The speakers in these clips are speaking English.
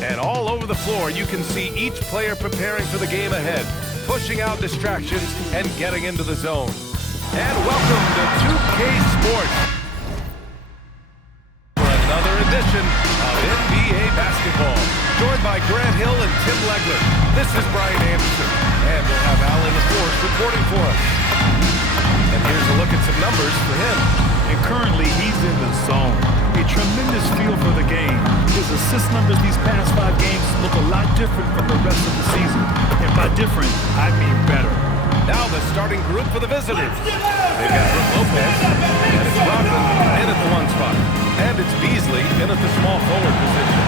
And all over the floor, you can see each player preparing for the game ahead, pushing out distractions and getting into the zone. And welcome to 2K Sports for another edition of NBA basketball. Joined by Grant Hill and Tim Legler. This is Brian Anderson, and we'll have Alan LaForce reporting for us. And here's a look at some numbers for him. And currently, he's in the zone. A tremendous feel for the game. His assist numbers these past 5 games look a lot different from the rest of the season. And by different, I mean better. Now the starting group for the visitors. They've got Brook Lopez, and it's Rodman in at the 1 spot. And it's Beasley in at the small forward position.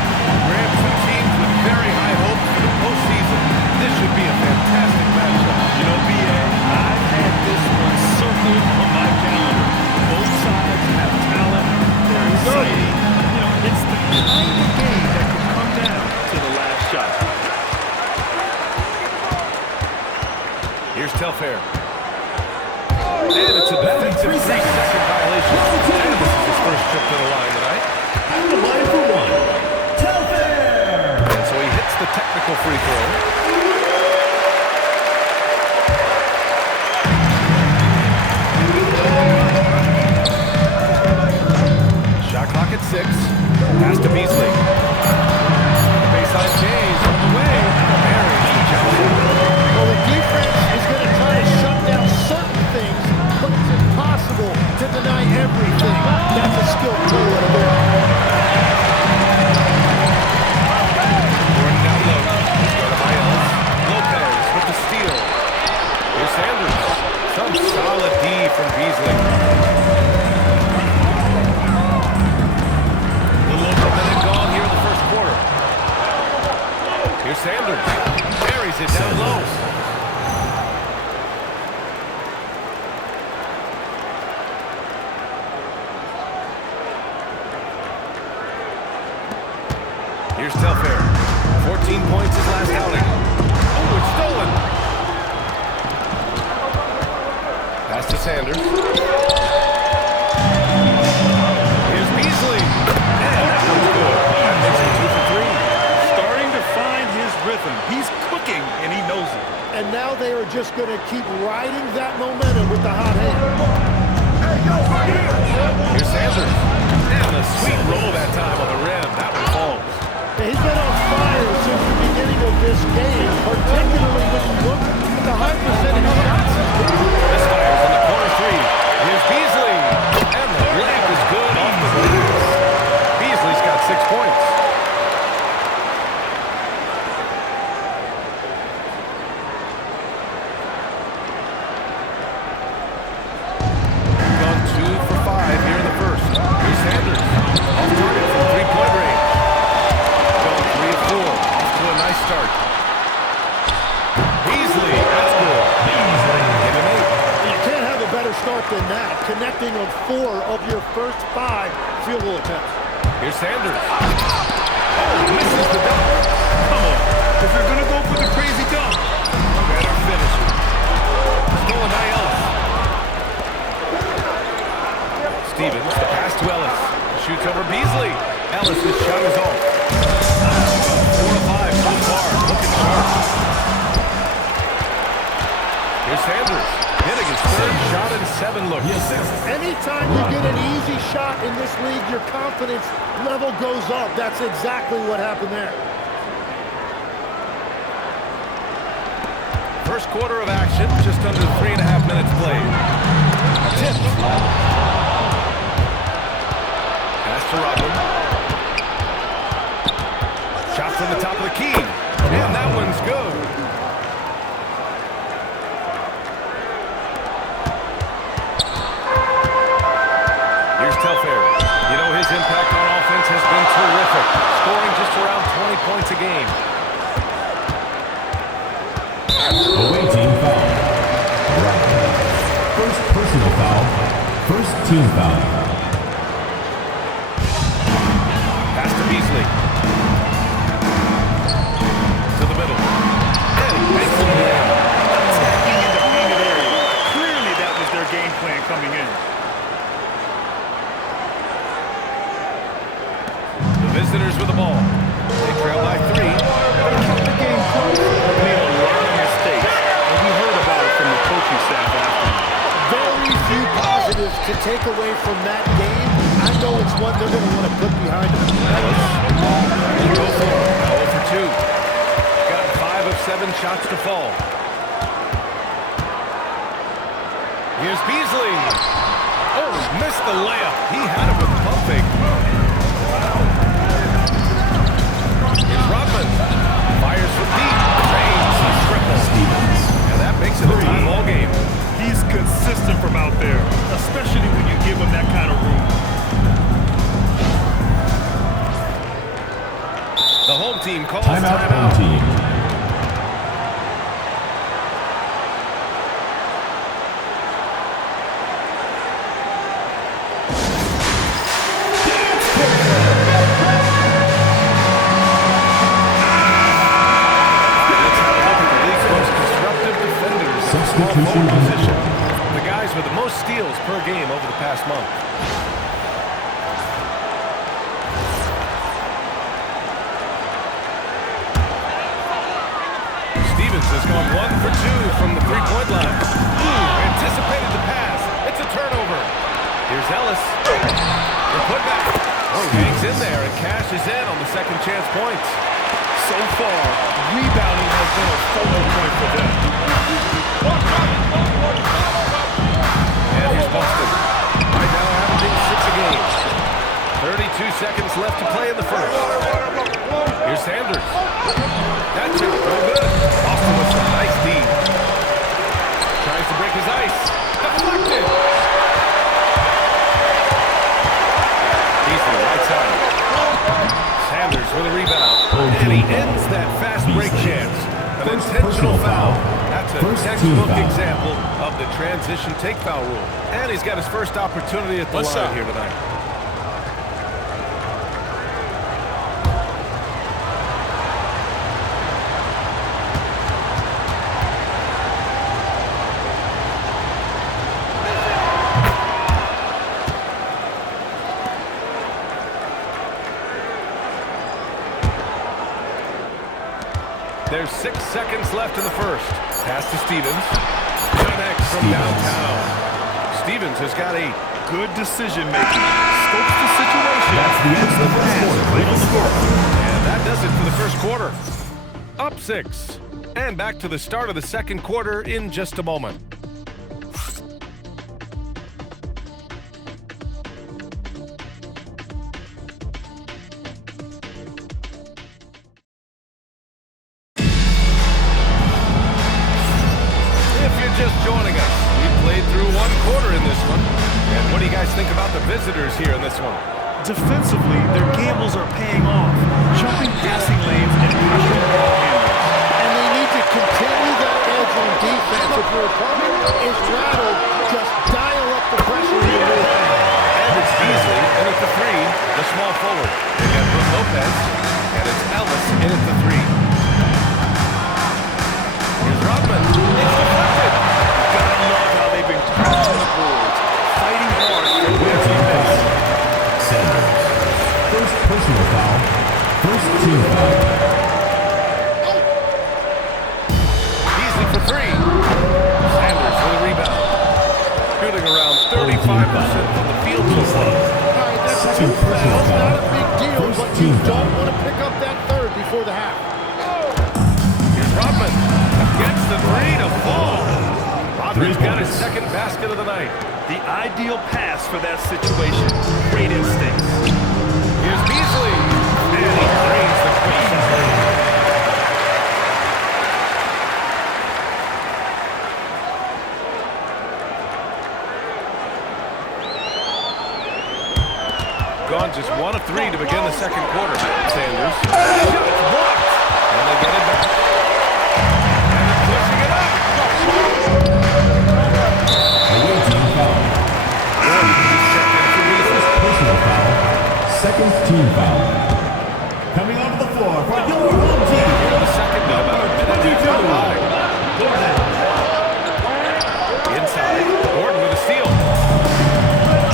Graham, 2 teams with very high hopes for the postseason. This should be a fantastic matchup. You know, B.A., I've had this one circled on my calendar. Both sides have talent. They're exciting. You know, it's the kind of game that can come down to the last shot. Here's Telfair. And it's a defensive 3-second violation. And this is his first trip to the line tonight. And the line for 1. Telfair! And so he hits the technical free throw. Shot clock at 6. Pass to Beasley. Baseline Jays on the way. Mary Johnson. Well, the defense is going to try to shut down certain things, but it's impossible to deny everything. That's a skill play right there. Gordon down low. Started by Ellis. Lopez with the steal. Here's Sanders. Some solid D from Beasley. Gone here in the first quarter. Here's Sanders. Carries it down low. Here's Telfair. 14 points his last outing. Oh, it's stolen. Pass to Sanders. Here's Beasley. Rhythm. He's cooking, and he knows it. And now they are just going to keep riding that momentum with the hot hand. Here's Sanders. And a sweet roll that time on the rim. That one falls. He's been on fire since the beginning of this game, particularly when you look at the high percentage shots. This fires on the corner 3. Here's Beasley. And the leg is good off the glass. Beasley's got 6 points. Than that, connecting on 4 of your first 5 field goal attempts. Here's Sanders. Oh, misses the dunk. Come on. If you're going to go for the crazy dunk, better finish it. Stolen by Ellis. Stevens, the pass to Ellis. Shoots over Beasley. Ellis' shot is off. 4 of 5 so far. Looking sharp. Here's Sanders. Hitting his 3rd shot in 7 looks. Anytime you get an easy shot in this league, your confidence level goes up. That's exactly what happened there. First quarter of action, just under 3.5 minutes played. Tipped. Pass to Rodman. Shot from the top of the key. And that one's good. Telfair. You know, his impact on offense has been terrific, scoring just around 20 points a game. Away team foul. Right. First personal foul. First team foul. Pass to Beasley. To the middle. And makes it in. Attacking in the painted area. Clearly that was their game plan coming in. Visitors with the ball. They trail by 3. take away from that game, I know it's one they're going to want to put behind them. Ellis. Go for it. 0 for 2. Got 5 of 7 shots to fall. Here's Beasley. Oh, missed the layup. He had it with the pump fake. Here's Rodman. Fires from deep. Drains the triple. And that makes it a tie ball game. He's consistent from out there, especially when you give him that kind of room. The home team calls Timeout. Home team. Substitution position. The guys with the most steals per game over the past month. Stevens has gone 1 for 2 from the three-point line. Ooh, anticipated the pass. It's a turnover. Here's Ellis. The putback. Oh, hangs in there and cashes in on the second chance points. So far, rebounding has been a focal point for them. And here's Boston. Right now averaging 6 a game. 32 seconds left to play in the first. Here's Sanders. That's it. No good. Boston with some nice D. Tries to break his ice. Deflected. Beasley right side. Sanders with a rebound. And he ends that fast break chance. An intentional foul. That's a textbook example of the transition take foul rule. And he's got his first opportunity at the line here tonight. There's 6 seconds left in the first. Pass to Stevens. Connects from downtown. Stevens has got 8. Good decision making. Scopes the situation. That's the end of the pass. Right on the score. And that does it for the first quarter. Up 6. And back to the start of the second quarter in just a moment. Just joining us. We played through 1 quarter in this one. And what do you guys think about the visitors here in this one? Defensively, their gambles are paying off. Jumping passing lanes and pushing ball handlers. And they need to continue that edge on defense. If your opponent is rattled, just dial up the pressure. And it's Beasley in at the 3, the small forward. They got Brook Lopez, and it's Ellis in at the 3. Here's Rodman. It's deflected. Gotta love how they've been crashing the boards, fighting hard for their teammates. Sanders. First personal foul. First team foul. Beasley for 3. Sanders with a rebound. Shooting around 35% from the field so far. All right, that's 2 fouls. Not a big deal, but you don't want to pick up that third before the half. Here's Rodman. Gets the 3 to fall. Rodman's got his second basket of the night. The ideal pass for that situation. Great instincts. Here's Beasley. And he drains the Queen. Gone just 1 of 3 to begin the second quarter. Sanders. Shots blocked. And they get it back. And they're pushing it up. Personal foul. Second team foul. Coming onto the floor for your home team. Here in the second, about a minute after the line. Inside, Gordon with a steal.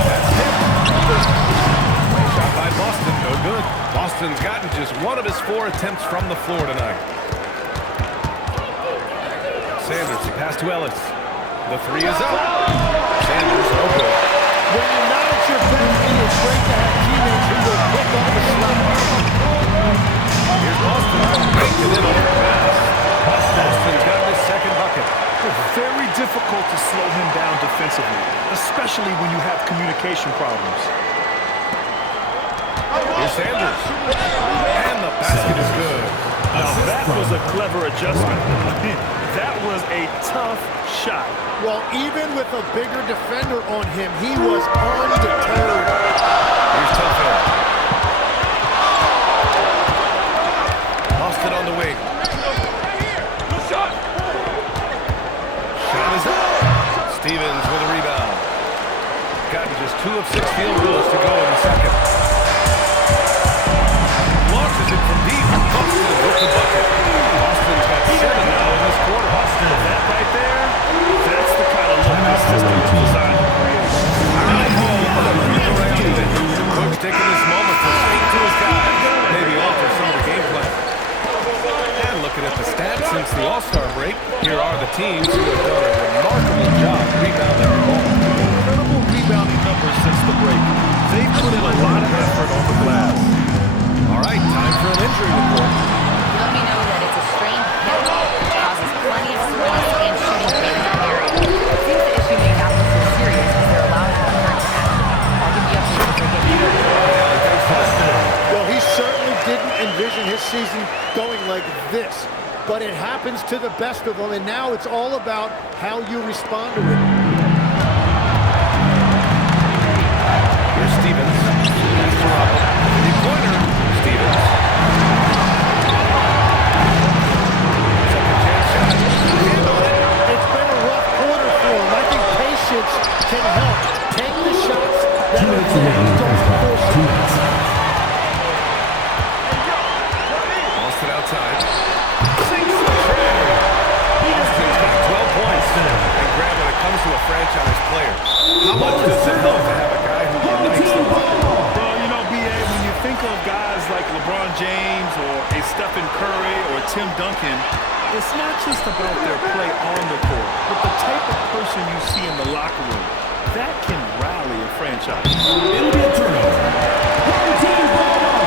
That's it. Shot by Boston, no good. Boston's gotten just 1 of his 4 attempts from the floor tonight. Sanders, pass to Ellis. The 3 is up. Sanders, no good. When you're not at your best, it is great to have teammates who will pick up the slack. Here's Boston. Breaking it in on the pass. Boston's got his second bucket. Very difficult to slow him down defensively, especially when you have communication problems. Here's Sanders. And the basket is good. Now that was a clever adjustment. That was a tough shot. Well, even with a bigger defender on him, he was undeterred. Here's Tuffin. Boston on the wing. Shot is up. Stevens with a rebound. Gotten just 2 of 6 field goals to go in the second. Launches it from deep. Boston with the bucket. Boston's got 7 now in this quarter. Boston, That right there, that's the kind of look this system is designed to create. Coach taking this moment to speak to his guys. Maybe alter some of the game plan. And looking at the stats since the All-Star break, here are the teams who have done a remarkable job rebounding the ball. Incredible rebounding numbers since the break. They put in a lot of effort on the glass. All right, time for an injury report. Let me know that it's a strained hip, which causes plenty of soreness and shooting pain in that area. It seems the issue may not be so serious as they're allowing him to return to action. I'll give you updates as they get better. Well, he certainly didn't envision his season going like this, but it happens to the best of them, and now it's all about how you respond to it. Here's Stevens. That's Toronto. Three-pointer. Stevens. Second chance shot. Hand on it. It's been a rough quarter for him. I think patience can help. Take the shots that 2 are minutes remaining in the first half. 2 minutes. Boston outside. Sinks the tray. Boston's got 12 points. And Grant, when it comes to a franchise player, how much does it help to have a guy who unites the bucket? Well, you know, B.A., when you think of guys like LeBron James or a Stephen Curry or Tim Duncan, it's not just about their play on the court, but the type of person you see in the locker room. That can rally a franchise. It'll be a turnover. Home team ball.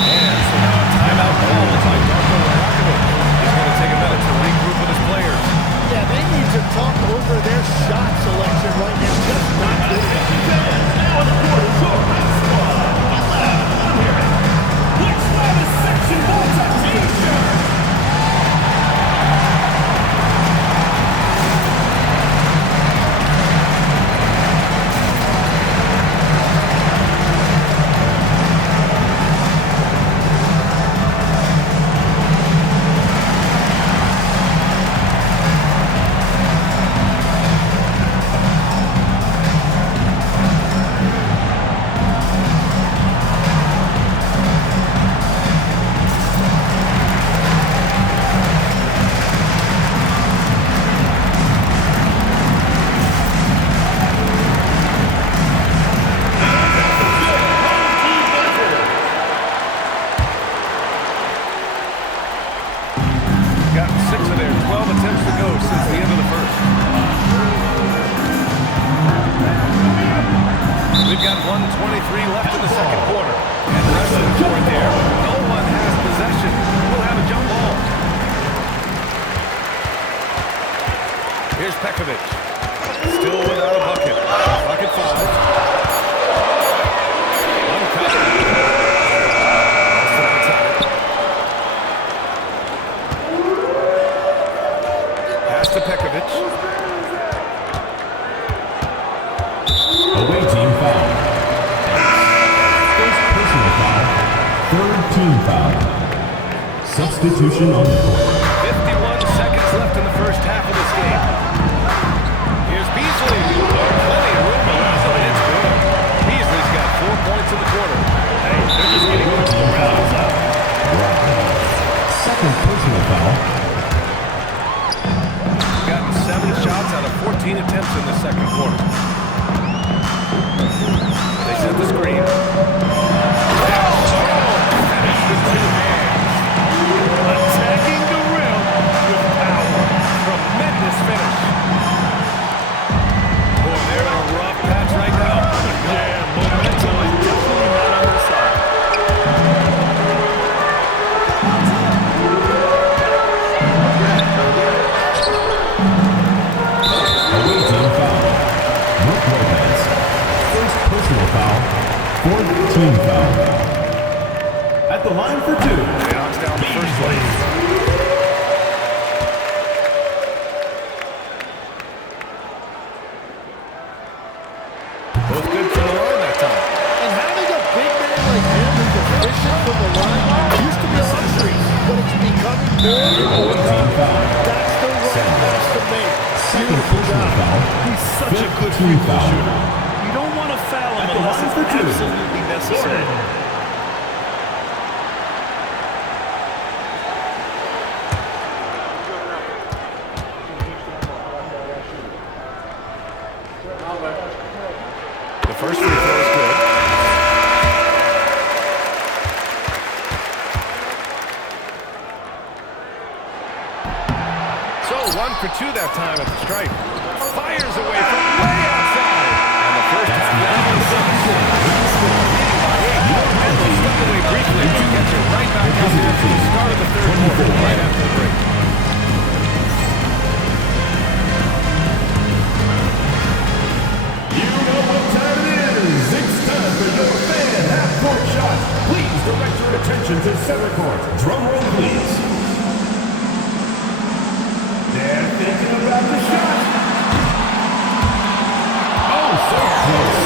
And so now a timeout called by Darko Rajakovic. He's going to take a minute to regroup with his players. Yeah, they need to talk over their shot selection right now. Just not good enough. Gotten 6 of their 12 attempts to go since the end of the first. We've got 1:23 left in the second quarter. And the rest of the court there. No one has possession. We'll have a jump ball. Here's Pekovic. Still without a bucket. Bucket 5. Uncovered. Boston outside. Pass to Pekovic. Away team foul. First personal foul. Third team foul. Substitution on the court. 51 seconds left in the first half of this game. Here's Beasley. Plenty of room around him, and it's good. Beasley's got 4 points in the quarter. Hey, they're just getting rounds up. Second personal foul. Gotten 7 shots out of 14 attempts in the second quarter. They set the screen. Finished with 2 hands. Attacking the rim with power. Tremendous finish. Boy, they're in a rough at the line for 2. He knocks down the first one. Both good from the line that time. And having a big man like him who's efficient from the line used to be a luxury, but it's becoming more and more. That's the run that's the man. Second personal foul. He's such a good Team free throw foul. shooter. You don't want to foul him unless it's line for 2. absolutely necessary. The first free throw is good. So 1 for 2 that time at the stripe. Fires away from way outside. And the first half down to 6. And they step away briefly. We'll get you right back out here for the start of the third quarter right after the break. You know what time it is. It's time for your fan half-court shot. Please direct your attention to center court. Drum roll, please. They're thinking about the shot. Oh, so close.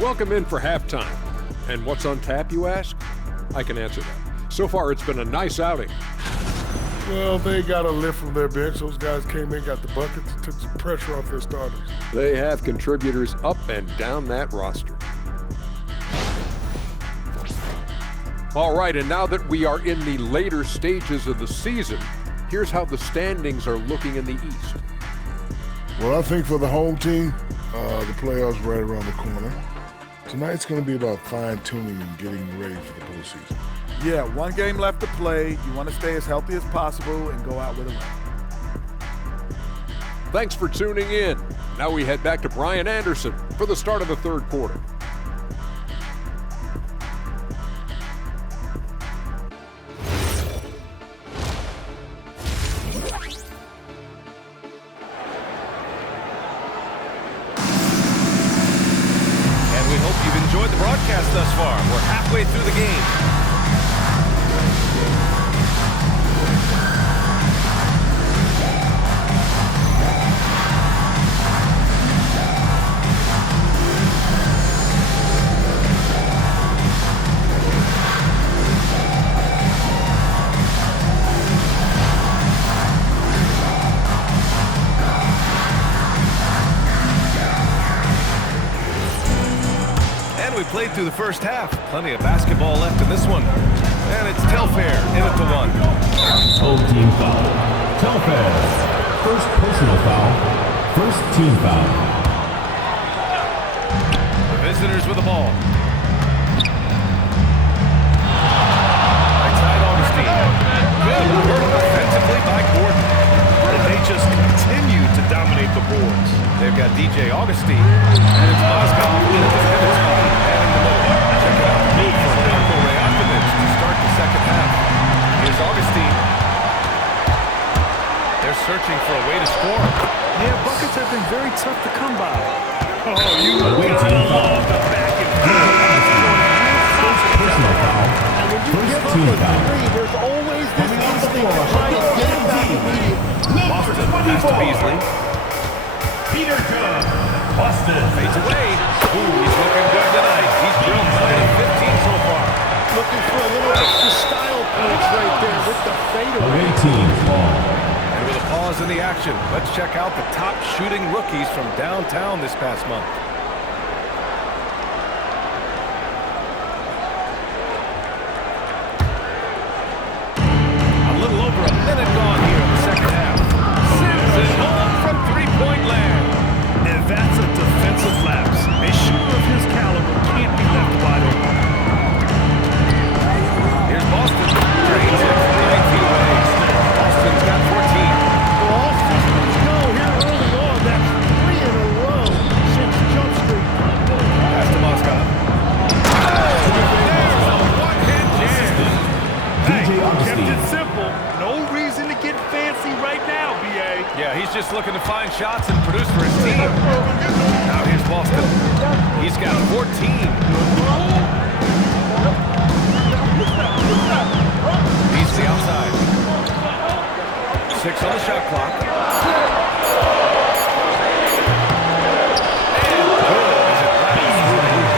Welcome in for halftime. And what's on tap, you ask? I can answer that. So far, it's been a nice outing. Well, they got a lift from their bench. Those guys came in, got the buckets, took some pressure off their starters. They have contributors up and down that roster. All right, and now that we are in the later stages of the season, here's how the standings are looking in the East. Well, I think for the home team, the playoffs right around the corner. Tonight's going to be about fine-tuning and getting ready for the postseason. Yeah, one game left to play. You want to stay as healthy as possible and go out with a win. Thanks for tuning in. Now we head back to Brian Anderson for the start of the third quarter. And we hope you've enjoyed the broadcast thus far. We're halfway through the game. We played through the first half. Plenty of basketball left in this one. And it's Telfair in at the 1. Home team foul. Telfair. First personal foul. First team foul. The visitors with the ball. Right side, Augustine. Good work offensively by Gordon. And they just continue to dominate the boards. They've got DJ Augustine. And it's Mozgov in at the pivot spot. And in the middle. Check it out. Move for Darko Rajakovic to start the second half. Here's Augustine. They're searching for a way to score. Yeah, buckets have been very tough to come by. Oh, you Away gotta team love foul. the back and forth. Personal foul. And when you First give up team a foul. three, there's always this instinct to try and get it back immediately. Boston pass to Beasley. Peter Gunn. Boston. Fades away. Ooh, he's looking good tonight. He's drilled 9 of 15 so far. Looking for a little extra style points right there with the fadeaway. Away team ball. And with a pause in the action, let's check out the top shooting rookies from downtown this past month. A little over a minute gone here in the second half. Sims is home from three-point land. And that's a defensive lapse. A shooter of his caliber can't be left wide open. Here's Boston. Drains it from 9 feet away. Boston's got 14. Well, all systems go here early on. That's 3 in a row since Joe just looking to find shots and produce for his team. Now here's Boston. He's got 14. Beasley outside. 6 on the shot clock. And good as it rattles through the hoop.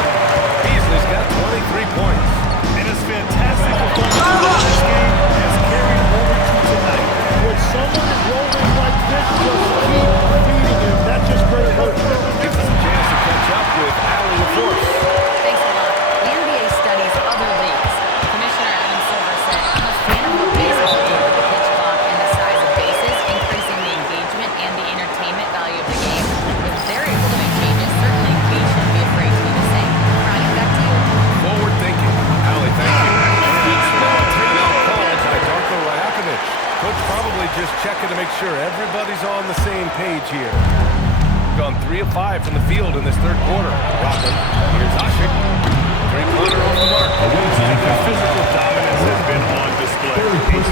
Beasley's got 23 points. And his fantastic performance in this game has carried over to tonight. When someone is rolling like this, just keep feeding him. That's just great work. Gives us a chance to catch up with Allie LaForce. Thanks a lot. The NBA studies other leagues. Commissioner Adam Silver said, I'm a fan of what baseball did with the pitch clock and the size of bases, increasing the engagement and the entertainment value of the game. If they're able to make changes, certainly we shouldn't be afraid to do the same. Ryan, back to you. Forward thinking. Allie, thank you. Small timeout called by Darko Rajakovic. Coach probably just checking to make sure everybody's on the same page here. Gone 3 of 5 from the field in this third quarter. Rockland. Here's Asik. Three-pointer off the mark. The physical dominance has been on display. A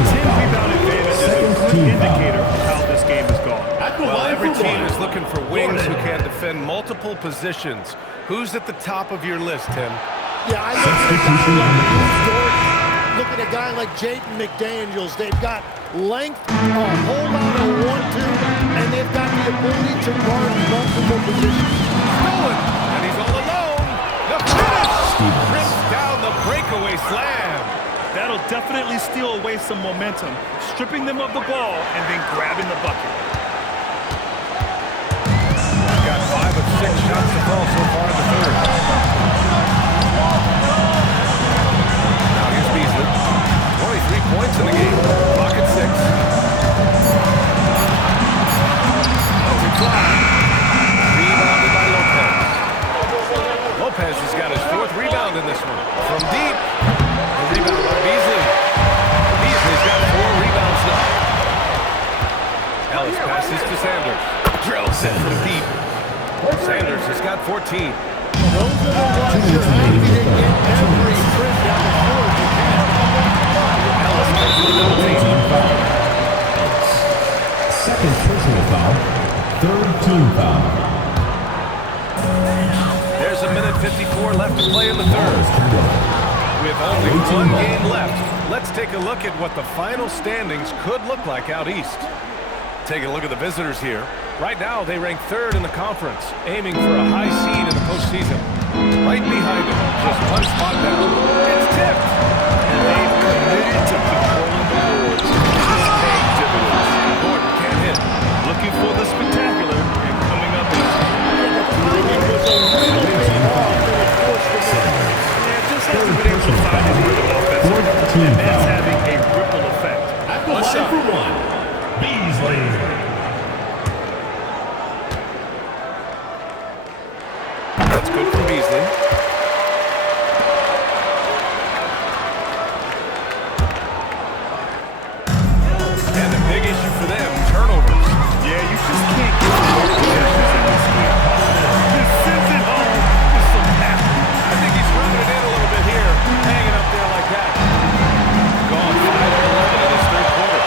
10-rebound advantage is a good indicator of how this game has gone. Well, every team is looking for wings who can defend multiple positions. Who's at the top of your list, Tim? Yeah, I look at a guy like Lou Dort, look at a guy like Jaden McDaniels. They've got length, a whole lot of 1-2, and they've got the ability to guard multiple positions. Stolen, and he's all alone. The finish! Rips down the breakaway slam. That'll definitely steal away some momentum, stripping them of the ball and then grabbing the bucket. Got 5 of 6 shots to fall so far in the third. Now here's Beasley. 23 points in the game. Clock at 6. Melted fly. Rebounded by Lopez. Lopez has got his 4th rebound in this one. From deep. The rebound by Beasley. Beasley's got 4 rebounds now. Ellis passes to Sanders. Drills it from deep. Sanders has got 14. Those are the ones you're happy to get every trip down the court. Ellis makes the double team. Second personal foul. Third team foul. There's a minute 54 left to play in the third. With only 1 game left, let's take a look at what the final standings could look like out east. Taking a look at the visitors here. Right now, they rank 3rd in the conference, aiming for a high seed in the postseason. Right behind them, just 1 spot down. It's tipped. And they've committed to controlling the boards. Just paying dividends. Gordon can't hit. Looking for the spectacular and coming up easy. Yeah, just hasn't been able to find it with an offensive. And that's having a ripple effect. What's up? For 1. Beasley. That's good for Beasley. And a big issue for them, turnovers. Yeah, you just can't get more possessions in this game. This sends it home with some pep. I think he's rubbing it in a little bit here, hanging up there like that. Gone 5 of 11 in this third quarter.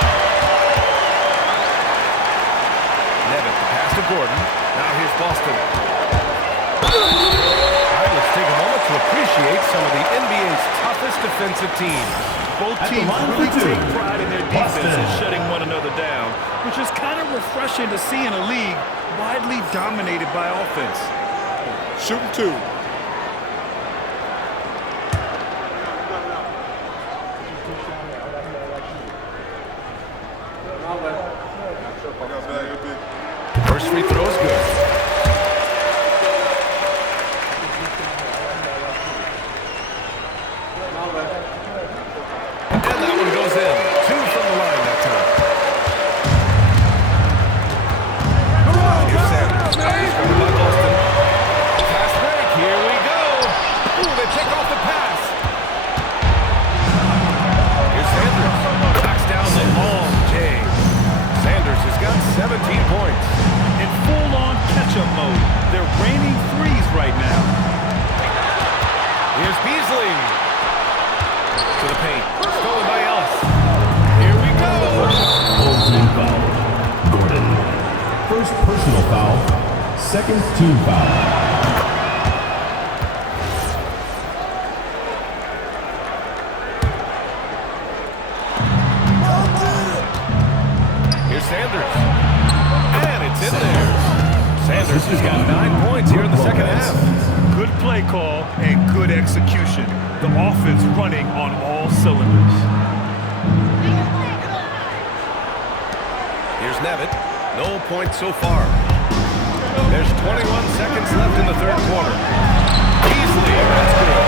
Nevitt, the pass to Gordon. Now here's Boston. All right, let's take a moment to appreciate some of the NBA's toughest defensive teams. Both teams really take pride in their defense and shutting one another down, which is kind of refreshing to see in a league widely dominated by offense. Shooting 2. First free throw is good. And that one goes in. 2 from the line that time. Here's Sanders. He's covered by Boston. Fast break. Here we go. Ooh, they pick off the pass. Here's Sanders. Knocks down the long J. Sanders has got 17 points. In full-on catch-up mode, they're raining threes right now. Here's Beasley. To the paint. Stolen by Ellis. foul. Second team foul. Here's Sanders. And it's in there. Sanders has got 9 points here in the second half. Good play call and good execution. The offense running on all cylinders. Here's Nevitt. No points so far. There's 21 seconds left in the third quarter. Beasley, that's good.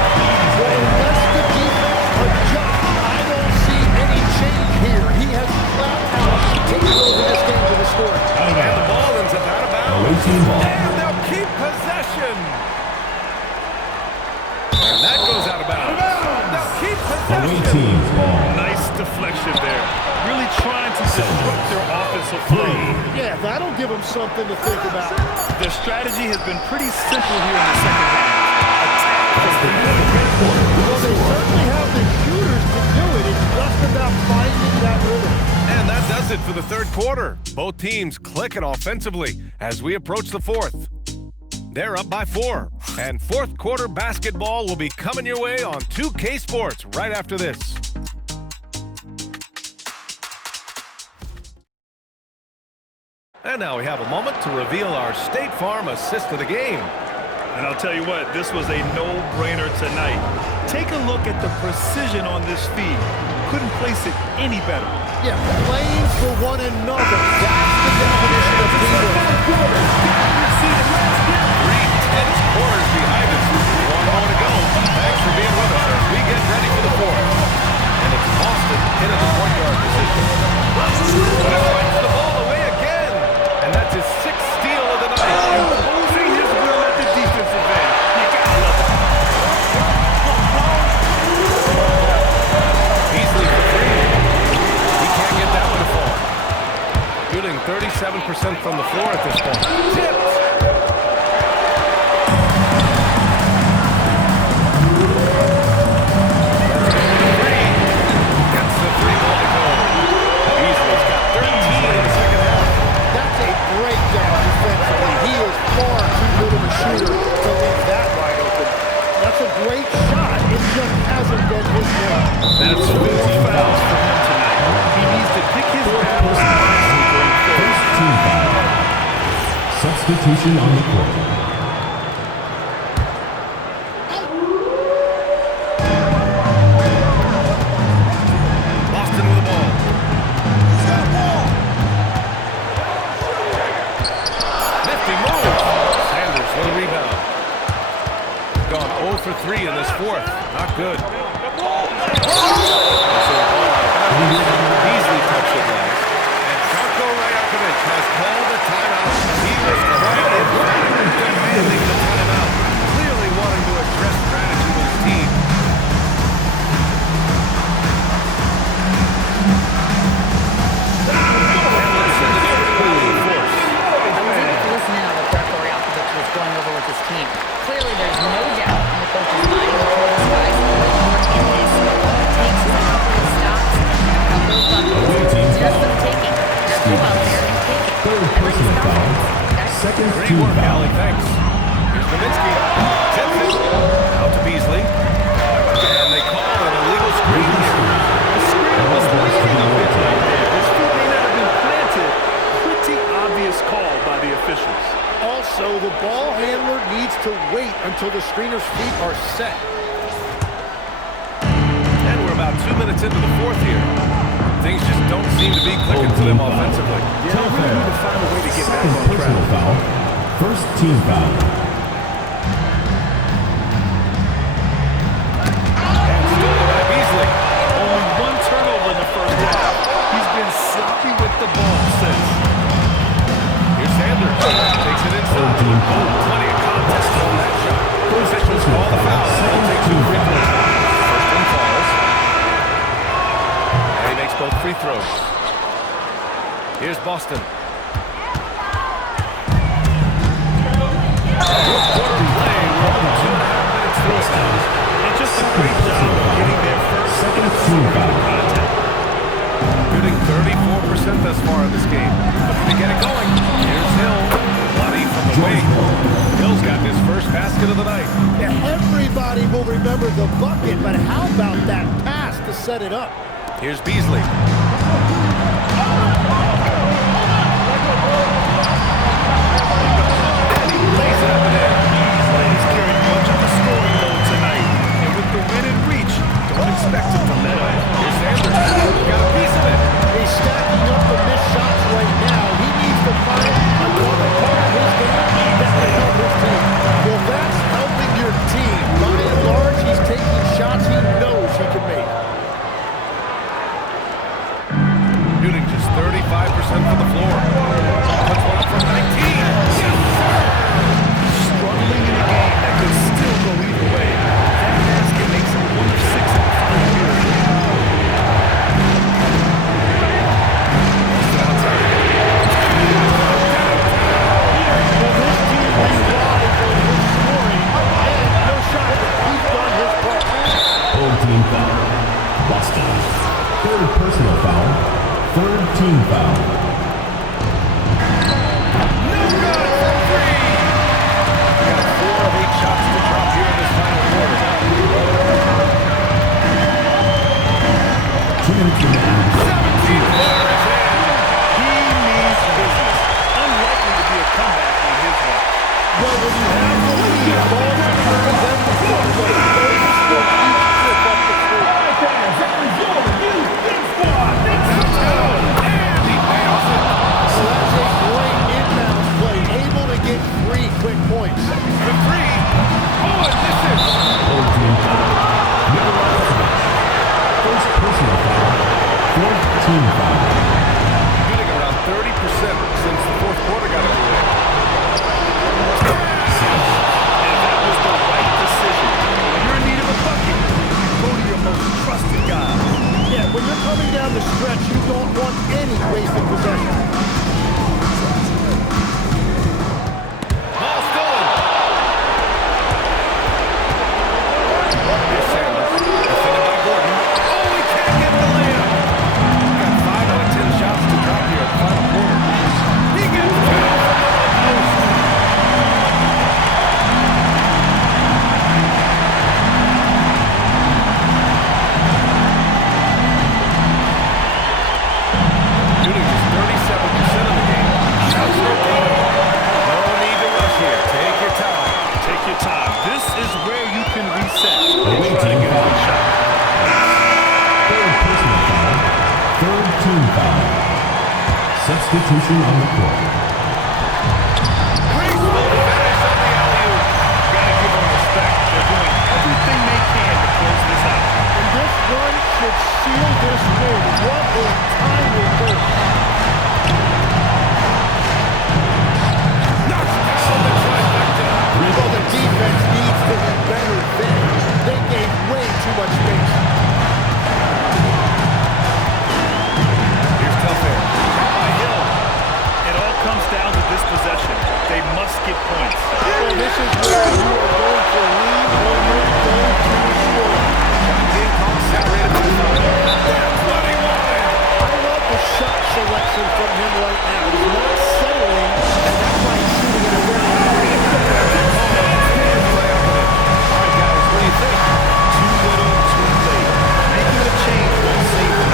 Unless the defense adjusts, I don't see any change here. He has flat out taken over this game to the score. And the ball ends up out of bounds. And they'll keep possession. And that goes out of bounds. They'll keep possession. Nice deflection there. Really trying to disrupt their offensive flow. Yeah, that'll give them something to think about. Their strategy has been pretty simple here in the second half. Attack from the Well, they certainly have the shooters to do it. It's just about finding that rhythm. And that does it for the third quarter. Both teams clicking offensively as we approach the fourth. They're up by 4. And fourth quarter basketball will be coming your way on 2K Sports right after this. And now we have a moment to reveal our State Farm assist of the game. And I'll tell you what, this was a no-brainer tonight. Take a look at the precision on this feed. Couldn't place it any better. Yeah, playing for one another. That's the definition of teamwork. 3 tense quarters behind us. One more to go. Thanks for being with us as we get ready for the fourth. And it's Boston in the point guard position. Fights the ball away again. And that's his 6th steal of the night. Imposing his will at the defensive end. You gotta love it. Beasley for 3. He can't get that one to fall. Shooting 37% from the floor at this point. Tipped. Gets the 3-ball to go. Beasley's got 13 in the second half. That's a breakdown defensively. He is far too good of a shooter to leave that wide open. That's a great shot. It just hasn't been his game. That's 4 fouls for him tonight. He needs to pick his battles wisely going forward. Team foul. Substitution on the court. Boston with the ball. Nifty move. Sanders with a rebound. Gone 0 for 3 in this fourth. Not good. Beasley touched it last. And Darko Rajakovic has called the timeout. He was quite emphatic demanding the timeout. Clearly wanting to address strategy with his team. Listen in on what Darko Rajakovic was going over with his team. Clearly, there's no doubt in the coach's mind he told his guys to work in this. All it takes is a couple of stops, a couple of buckets. Just for the taking. Just go out there and take it. Everybody's confidence. That's Second Great team work, foul. Allie. Thanks. Here's Nowitzki. Tips it. Out to Beasley. And they call an illegal screen here. The screen was leading a bit right there. His foot may not have been planted. Pretty obvious call by the officials. Also, the ball handler needs to wait until the screener's feet are set. And we're about 2 minutes into the fourth here. Things just don't seem to be clicking for them offensively. Yeah, they really need to find a way to get back Second on track. personal foul. First team foul. And stolen by Beasley. Only 1 turnover in the first half. He's been sloppy with the ball since. Here's Sanders. Takes it inside. Team Oh, foul. plenty of contest on that shot. Officials call the foul. He'll take 2 free throws. First one falls. And he makes both free throws. Here's Boston. Fourth quarter play. We're about 2.5 minutes through it now. And just a great job of getting their first Second team foul. contact. Shooting 34% thus far in this game. Looking to get it going. Here's Hill. set it up. Here's Beasley. And he lays it up and in. He's carried much of the scoring load tonight. And with the win in reach, don't expect him to let up. Here's Anderson. Got a piece of it. He's stacking up the missed shots right now. He needs to find another part of his game that will help his team. Well, that's helping your team. By and large, he's taking shots he knows he can make. Shooting just 35% from the floor. Puts one up from 19. Yes, sir. Struggling in a game that could still go either way. That basket makes him 1 of 6 in the final period. Well, this team relies on his scoring, and no shot. He's done his part. Home team foul. Boston. Third personal foul. Third team foul. No good from three. Got 4 of 8 shots to drop here in this final quarter. 2 minutes remaining. 17-footer is in. He means business. Unlikely to be a comeback on his one. Well, when you have the lead, balls are coming down the court. So it's very still each trip up the court. And he nails it. So that's a great inbound play, able to get 3 quick points. The three. Oh, and this is. Home team foul. Middle First personal foul. Fourth team foul. Shooting around 30% since the fourth quarter got underway. And that was the right decision. When you're in need of a bucket, go to your most trusted guy. Yeah, when you're coming down the stretch, you don't want any wasted possession. Ball stolen. Here's Sanders. Defended by Gordon. Oh, he can't get the layup. Got 5 out of 10 shots to drop here in the final quarter. He gets 2 from the post. Shooting just 37% of the game. Shots are good. No need to rush here. Take your time. Take your time. This is where you can reset. Away Try to team get a foul. good shot. Third personal foul. Third team foul. Substitution on the court. Graceful finish on the alley-oop. Gotta give them respect. They're doing everything they can to close this out. And this run should seal this win. What a timely move. Knocks down the trifecta. Well, the defense needs to be better there. They gave way too much space. Here's Telfair. Shot by Hill. It all comes down to this possession. They must get points. Well, this is where you are going to lean on your go-to scorer. Shot being called separated from the line. That's what he wanted. I love the shot selection from him right now. He's not settling, and that's why he's shooting at a very high rate. All right, guys, what do you think? Too little, too late. Making a change won't save them.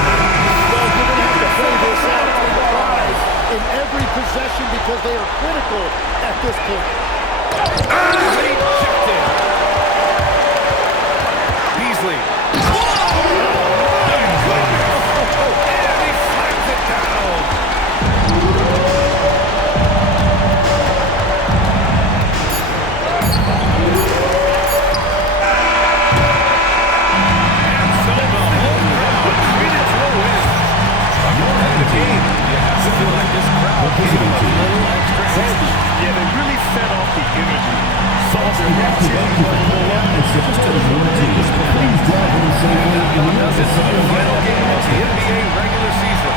Well, you're going to have to play this out to the prize in every possession because they are critical at this point. Rejected. Beasley. Oh, my goodness. And he slams it down. And so the home crowd treated to a win. More ahead of the game. You have to feel like this crowd gave them a little extra edge. Yeah, they really fed off the energy. Saw their Back-to-back activity level go up. and suggested your team. Please drive home safely and Does use it for the final game of the NBA regular season.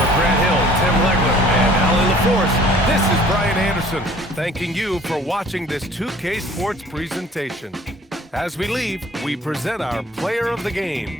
For Grant Hill, Tim Legler, and Allie LaForce, this is Brian Anderson, thanking you for watching this 2K Sports presentation. As we leave, we present our player of the game.